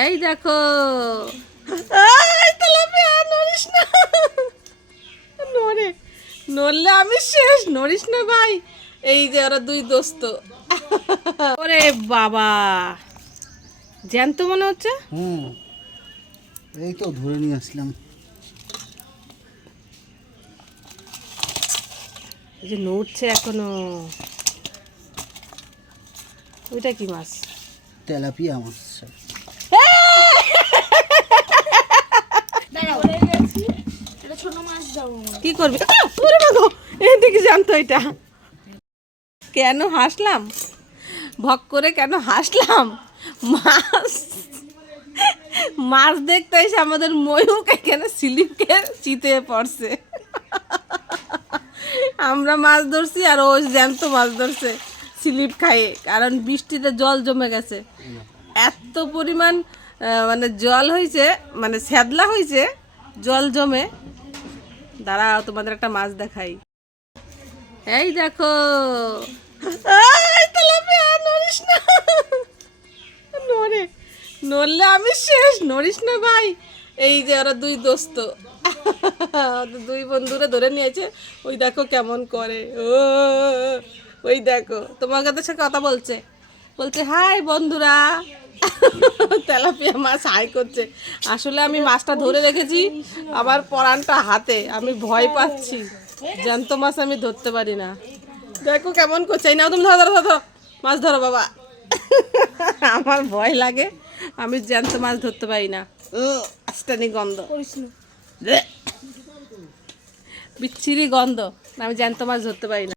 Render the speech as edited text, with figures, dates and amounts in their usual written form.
এই দেখো নড়িস না, নড়লে আমি শেষ, নড়িস না ভাই। এই যে ওরা দুই দোস্ত। ওরে বাবা, জ্যান্ত মনে হচ্ছে। এই তো ধরে নিয়ে আসলাম। এই যে নড়ছে এখনো। ওইটা কি মাছ? তেলাপিয়া মাছ। কি করবি? ওরে বাবা, এদিকে জানতো এটা। কেন হাসলাম, ভক করে কেন হাসলাম? মাছ মাছ দেখতে এসে আমাদের ময়ূক এখানে স্লিপকে চিতে পড়ছে। আমরা মাছ ধরছি আর ও জ্যান্ত মাছ ধরছে স্লিপ খাইয়ে, কারণ বৃষ্টিতে জল জমে গেছে। এত পরিমাণ মানে জল হয়েছে, মানে স্যাদলা হয়েছে জল জমে। দাঁড়াও তোমাদের একটা মাছ দেখাই। এই দেখো, নড়িস না, নড়লে আমি শেষ, নড়িস না ভাই। এই যে ওরা দুই দোস্ত, দুই বন্ধুরা ধরে নিয়েছে। ওই দেখো কেমন করে, ওই দেখো তোমার সাথে কথা বলছে, বলছে হাই বন্ধুরা। তেলাপিয়া মাছ হাই করছে। আসলে আমি মাছটা ধরে রেখেছি, আবার পরানটা হাতে, আমি ভয় পাচ্ছি। জ্যান্ত মাছ আমি ধরতে পারি না। দেখো কেমন করছে। এই নাও তুমি, ধরো ধরো ধরো, মাছ ধরো বাবা। আমার ভয় লাগে, আমি জ্যান্ত মাছ ধরতে পারি না। আস্তানি গন্ধ, বিচ্ছিরি গন্ধ, আমি জ্যান্ত মাছ ধরতে পারি না।